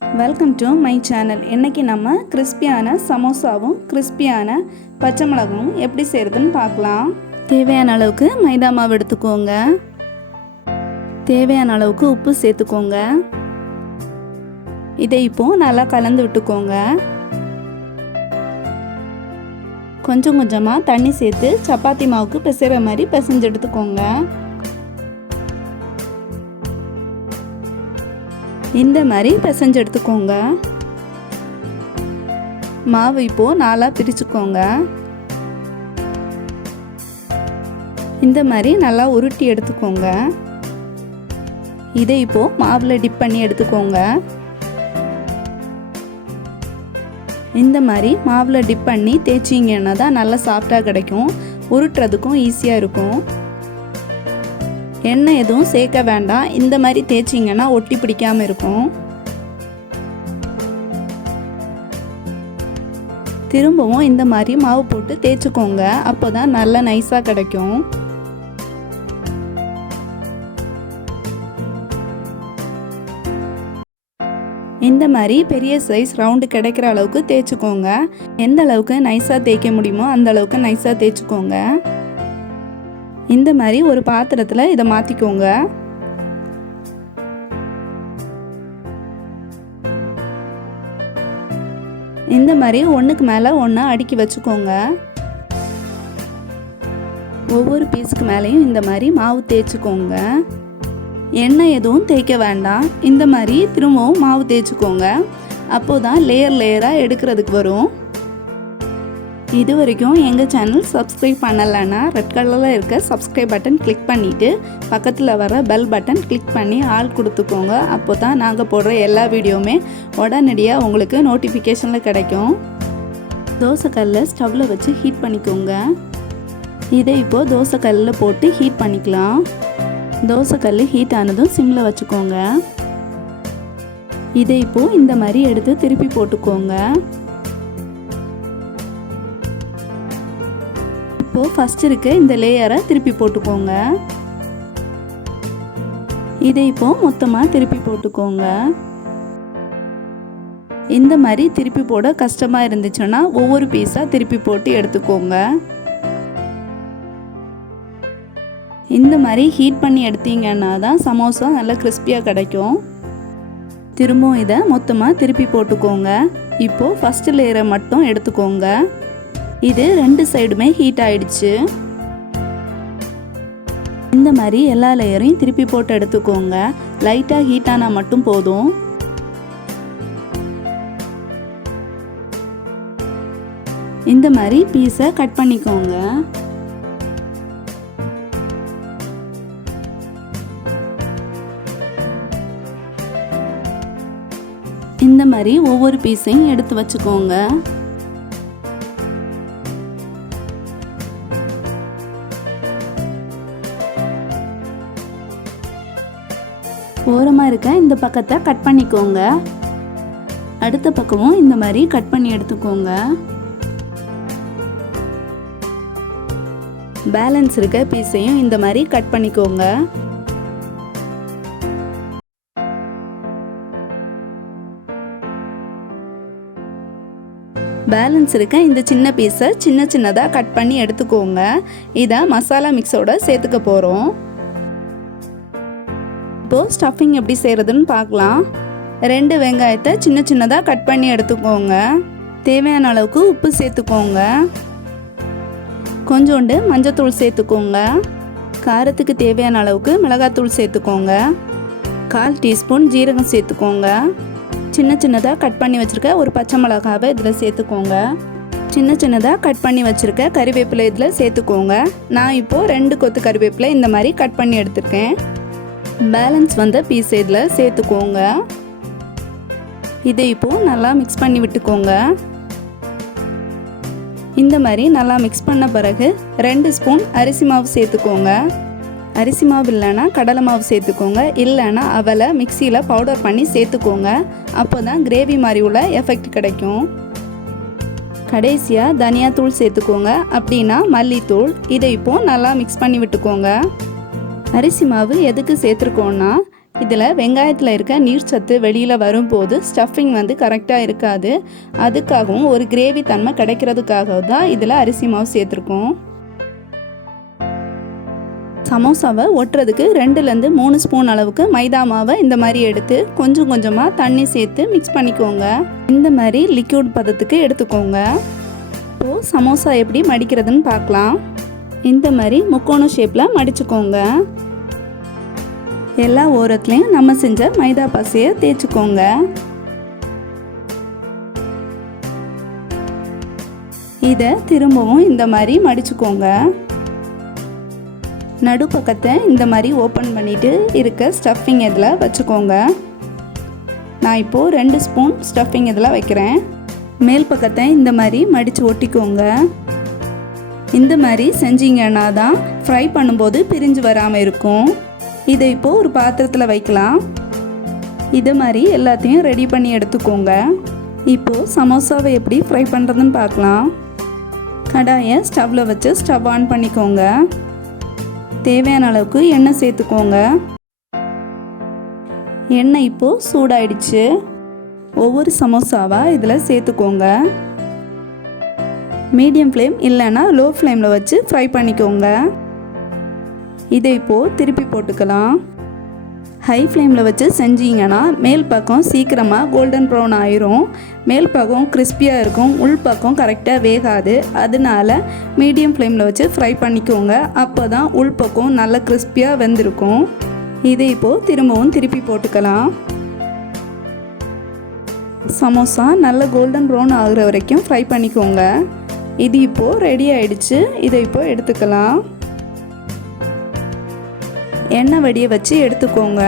Welcome to my channel. இன்றைக்கி நம்ம கிறிஸ்பியான சமோசாவும் கிறிஸ்பியான பச்சை மிளகாவும் எப்படி செய்கிறதுன்னு பார்க்கலாம். தேவையான அளவுக்கு மைதா மாவு எடுத்துக்கோங்க. தேவையான அளவுக்கு உப்பு சேர்த்துக்கோங்க. இதை இப்போது நல்லா கலந்து விட்டுக்கோங்க. கொஞ்சம் கொஞ்சமாக தண்ணி சேர்த்து சப்பாத்தி மாவுக்கு பிசைகிற மாதிரி பிசைஞ்சு எடுத்துக்கோங்க. இந்த மாதிரி பிசைஞ்சு எடுத்துக்கோங்க. மாவு இப்போது நாலாக பிரிச்சுக்கோங்க. இந்த மாதிரி நல்லா உருட்டி எடுத்துக்கோங்க. இதை இப்போது மாவில் டிப் பண்ணி எடுத்துக்கோங்க. இந்த மாதிரி மாவில் டிப் பண்ணி தேய்ச்சிங்கன்னா தான் நல்லா சாஃப்டாக கிடைக்கும். உருட்டுறதுக்கும் ஈஸியாக இருக்கும். எண்ணெய் எதுவும் சேர்க்க வேண்டாம். இந்த மாதிரி தேய்ச்சிங்கன்னா ஒட்டி பிடிக்காமல் இருக்கும். திரும்பவும் இந்த மாதிரி மாவு போட்டு தேய்ச்சிக்கோங்க. அப்போ தான் நல்லா நைஸாக கிடைக்கும். இந்த மாதிரி பெரிய சைஸ் ரவுண்டு கிடைக்கிற அளவுக்கு தேய்ச்சிக்கோங்க. எந்த அளவுக்கு நைஸாக தேய்க்க முடியுமோ அந்த அளவுக்கு நைஸாக தேய்ச்சிக்கோங்க. இந்த மாதிரி ஒரு பாத்திரத்தில் இதை மாற்றிக்கோங்க. இந்த மாதிரி ஒன்றுக்கு மேலே ஒன்று அடுக்கி வச்சுக்கோங்க. ஒவ்வொரு பீஸுக்கு மேலேயும் இந்த மாதிரி மாவு தேய்ச்சிக்கோங்க. எண்ணெய் எதுவும் தேய்க்க வேண்டாம். இந்த மாதிரி திரும்பவும் மாவு தேய்ச்சிக்கோங்க. அப்போது தான் லேயர் லேயராக எடுக்கிறதுக்கு வரும். இது வரைக்கும் எங்கள் சேனல் சப்ஸ்கிரைப் பண்ணலைன்னா ரெட் கலரில் இருக்க சப்ஸ்கிரைப் பட்டன் கிளிக் பண்ணிவிட்டு பக்கத்தில் வர பெல் பட்டன் கிளிக் பண்ணி ஆல் கொடுத்துக்கோங்க. அப்போ தான் நாங்கள் போடுற எல்லா வீடியோவுமே உடனடியாக உங்களுக்கு நோட்டிஃபிகேஷனில் கிடைக்கும். தோசைக்கல்லில் ஸ்டவ்வில் வச்சு ஹீட் பண்ணிக்கோங்க. இதை இப்போது தோசைக்கல்லில் போட்டு ஹீட் பண்ணிக்கலாம். தோசைக்கல் ஹீட் ஆனதும் சிம்மில் வச்சுக்கோங்க. இதை இப்போது இந்த மாதிரி எடுத்து திருப்பி போட்டுக்கோங்க. இப்போது ஃபஸ்ட் இருக்க இந்த லேயரை திருப்பி போட்டுக்கோங்க. இதை இப்போது மொத்தமாக திருப்பி போட்டுக்கோங்க. இந்த மாதிரி திருப்பி போட கஷ்டமாக இருந்துச்சுன்னா ஒவ்வொரு பீஸாக திருப்பி போட்டு எடுத்துக்கோங்க. இந்த மாதிரி ஹீட் பண்ணி எடுத்தீங்கன்னா தான் சமோசா நல்லா கிறிஸ்பியாக கிடைக்கும். திரும்பவும் இதை மொத்தமாக திருப்பி போட்டுக்கோங்க. இப்போது ஃபஸ்ட் லேயரை மட்டும் எடுத்துக்கோங்க. இது ரெண்டு சைடுமே ஹீட் ஆயிடுச்சு. இந்த மாதிரி எல்லா லேயரையும் திருப்பி போட்டு எடுத்துக்கோங்க. லைட்டாக ஹீட் ஆனால் மட்டும் போதும். இந்த மாதிரி பீஸை கட் பண்ணிக்கோங்க. இந்த மாதிரி ஒவ்வொரு பீஸையும் எடுத்து வச்சுக்கோங்க. ஓரமாக இருக்க இந்த பக்கத்தை கட் பண்ணிக்கோங்க. அடுத்த பக்கமும் இந்த மாதிரி கட் பண்ணி எடுத்துக்கோங்க. பேலன்ஸ் இருக்க பீஸையும் இந்த மாதிரி கட் பண்ணிக்கோங்க. பேலன்ஸ் இருக்க இந்த சின்ன பீஸை சின்ன சின்னதாக கட் பண்ணி எடுத்துக்கோங்க. இதை மசாலா மிக்ஸோட சேர்த்துக்க போகிறோம். இப்போது ஸ்டஃபிங் எப்படி செய்கிறதுன்னு பார்க்கலாம். 2 வெங்காயத்தை சின்ன சின்னதாக கட் பண்ணி எடுத்துக்கோங்க. தேவையான அளவுக்கு உப்பு சேர்த்துக்கோங்க. கொஞ்சோண்டு மஞ்சத்தூள் சேர்த்துக்கோங்க. காரத்துக்கு தேவையான அளவுக்கு மிளகாத்தூள் சேர்த்துக்கோங்க. 1/4 டீஸ்பூன் ஜீரகம் சேர்த்துக்கோங்க. சின்ன சின்னதாக கட் பண்ணி வச்சுருக்க ஒரு பச்சை மிளகாவை இதில் சேர்த்துக்கோங்க. சின்ன சின்னதாக கட் பண்ணி வச்சுருக்க கறிவேப்பிலை இதில் சேர்த்துக்கோங்க. நான் இப்போது 2 கொத்து கறிவேப்பிலை இந்த மாதிரி கட் பண்ணி எடுத்துருக்கேன். பேலன்ஸ் வந்த பீஸ் இதில் சேர்த்துக்கோங்க. இதை இப்போது நல்லா மிக்ஸ் பண்ணி விட்டுக்கோங்க. இந்த மாதிரி நல்லா மிக்ஸ் பண்ண பிறகு 2 ஸ்பூன் அரிசி மாவு சேர்த்துக்கோங்க. அரிசி மாவு இல்லைன்னா கடலை மாவு சேர்த்துக்கோங்க. இல்லைன்னா அவலை மிக்சியில் பவுடர் பண்ணி சேர்த்துக்கோங்க. அப்போ தான் கிரேவி மாதிரி உள்ள எஃபெக்ட் கிடைக்கும். கடைசியாக தனியாத்தூள் சேர்த்துக்கோங்க. அப்படின்னா மல்லித்தூள். இதை இப்போது நல்லா மிக்ஸ் பண்ணி விட்டுக்கோங்க. அரிசி மாவு எதுக்கு சேர்த்துருக்கோன்னா இதில் வெங்காயத்தில் இருக்க நீர்ச்சத்து வெளியில் வரும்போது ஸ்டஃபிங் வந்து கரெக்டாக இருக்காது. அதுக்காகவும் ஒரு கிரேவி தன்மை கிடைக்கிறதுக்காக தான் இதில் அரிசி மாவு சேர்த்துருக்கோம். சமோசாவை ஒட்டுறதுக்கு 2லேருந்து 3 ஸ்பூன் அளவுக்கு மைதா மாவை இந்த மாதிரி எடுத்து கொஞ்சம் கொஞ்சமாக தண்ணி சேர்த்து மிக்ஸ் பண்ணிக்கோங்க. இந்த மாதிரி லிக்யூட் பதத்துக்கு எடுத்துக்கோங்க. இப்போது சமோசா எப்படி மடிக்கிறதுன்னு பார்க்கலாம். இந்த மாதிரி முக்கோண ஷேப்பில் மடிச்சுக்கோங்க. எல்லா ஓரத்துலையும் நம்ம செஞ்ச மைதா பசையை தேய்ச்சிக்கோங்க. இதை திரும்பவும் இந்த மாதிரி மடிச்சுக்கோங்க. நடுப்பக்கத்தை இந்த மாதிரி ஓப்பன் பண்ணிவிட்டு இருக்க ஸ்டஃபிங் இதில் வச்சுக்கோங்க. நான் இப்போது 2 ஸ்பூன் ஸ்டஃபிங் இதில் வைக்கிறேன். மேல் பக்கத்தை இந்த மாதிரி மடித்து ஒட்டிக்கோங்க. இந்த மாதிரி செஞ்சீங்கன்னா தான் ஃப்ரை பண்ணும்போது பிரிஞ்சு வராமல் இருக்கும். இதை இப்போது ஒரு பாத்திரத்தில் வைக்கலாம். இது மாதிரி எல்லாத்தையும் ரெடி பண்ணி எடுத்துக்கோங்க. இப்போது சமோசாவை எப்படி ஃப்ரை பண்ணுறதுன்னு பார்க்கலாம். கடாயை ஸ்டவ்வில் வச்சு ஸ்டவ் ஆன் பண்ணிக்கோங்க. தேவையான அளவுக்கு எண்ணெய் சேர்த்துக்கோங்க. எண்ணெய் இப்போது சூடாயிடுச்சு. ஒவ்வொரு சமோசாவாக இதில் சேர்த்துக்கோங்க. மீடியம் ஃப்ளேம் இல்லைன்னா லோ ஃப்ளேமில் வச்சு ஃப்ரை பண்ணிக்கோங்க. இதை இப்போது திருப்பி போட்டுக்கலாம். ஹை ஃப்ளேமில் வச்சு செஞ்சீங்கன்னா மேல் பக்கம் சீக்கிரமாக கோல்டன் ப்ரௌன் ஆயிரும். மேல் பக்கம் கிறிஸ்பியாக இருக்கும், உள் பக்கம் கரெக்டாக வேகாது. அதனால மீடியம் ஃப்ளேமில் வச்சு ஃப்ரை பண்ணிக்கோங்க. அப்போ தான் உள் பக்கம் நல்ல கிறிஸ்பியாக வெந்திருக்கும். இதை இப்போது திரும்பவும் திருப்பி போட்டுக்கலாம். சமோசா நல்ல கோல்டன் ப்ரௌன் ஆகுற வரைக்கும் ஃப்ரை பண்ணிக்கோங்க. இது இப்போது ரெடி ஆயிடுச்சு. இதை இப்போது எடுத்துக்கலாம். எண்ணெய் வடியை வச்சு எடுத்துக்கோங்க.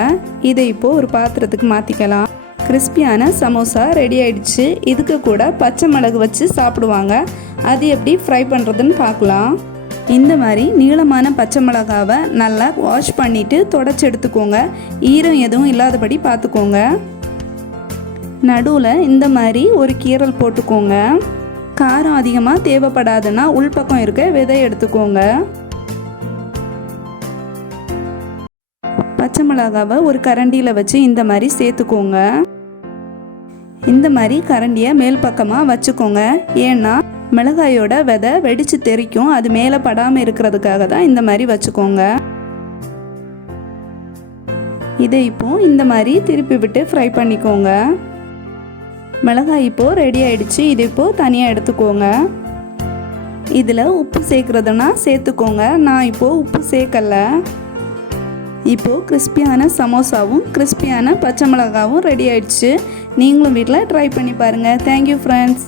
இதை இப்போது ஒரு பாத்திரத்துக்கு மாற்றிக்கலாம். கிறிஸ்பியான சமோசா ரெடி ஆயிடுச்சு. இதுக்கு கூட பச்சை மிளகு வச்சு சாப்பிடுவாங்க. அது எப்படி ஃப்ரை பண்ணுறதுன்னு பார்க்கலாம். இந்த மாதிரி நீளமான பச்சை மிளகாவை நல்லா வாஷ் பண்ணிவிட்டு தொடச்சி எடுத்துக்கோங்க. ஈரம் எதுவும் இல்லாதபடி பார்த்துக்கோங்க. நடுவில் இந்த மாதிரி ஒரு கீரல் போட்டுக்கோங்க. காரம் அதிகமாக தேவைப்படாதுன்னா உள்பக்கம் இருக்க விதை எடுத்துக்கோங்க. பச்சை மிளகாவை ஒரு கரண்டியில் வச்சு இந்த மாதிரி சேர்த்துக்கோங்க. இந்த மாதிரி கரண்டியை மேல் பக்கமாக வச்சுக்கோங்க. ஏன்னா மிளகாயோட விதை வெடித்து தெறிக்கும். அது மேலே படாமல் இருக்கிறதுக்காக தான் இந்த மாதிரி வச்சுக்கோங்க. இதை இப்போது இந்த மாதிரி திருப்பி விட்டு ஃப்ரை பண்ணிக்கோங்க. மிளகாய் இப்போது ரெடி ஆயிடுச்சு. இது இப்போது தனியாக எடுத்துக்கோங்க. இதில் உப்பு சேர்க்குறதுனா சேர்த்துக்கோங்க. நான் இப்போது உப்பு சேர்க்கலை. இப்போது கிறிஸ்பியான சமோசாவும் கிறிஸ்பியான பச்சை மிளகாவும் ரெடி ஆயிடுச்சு. நீங்களும் வீட்டில் ட்ரை பண்ணி பாருங்கள். Thank you friends.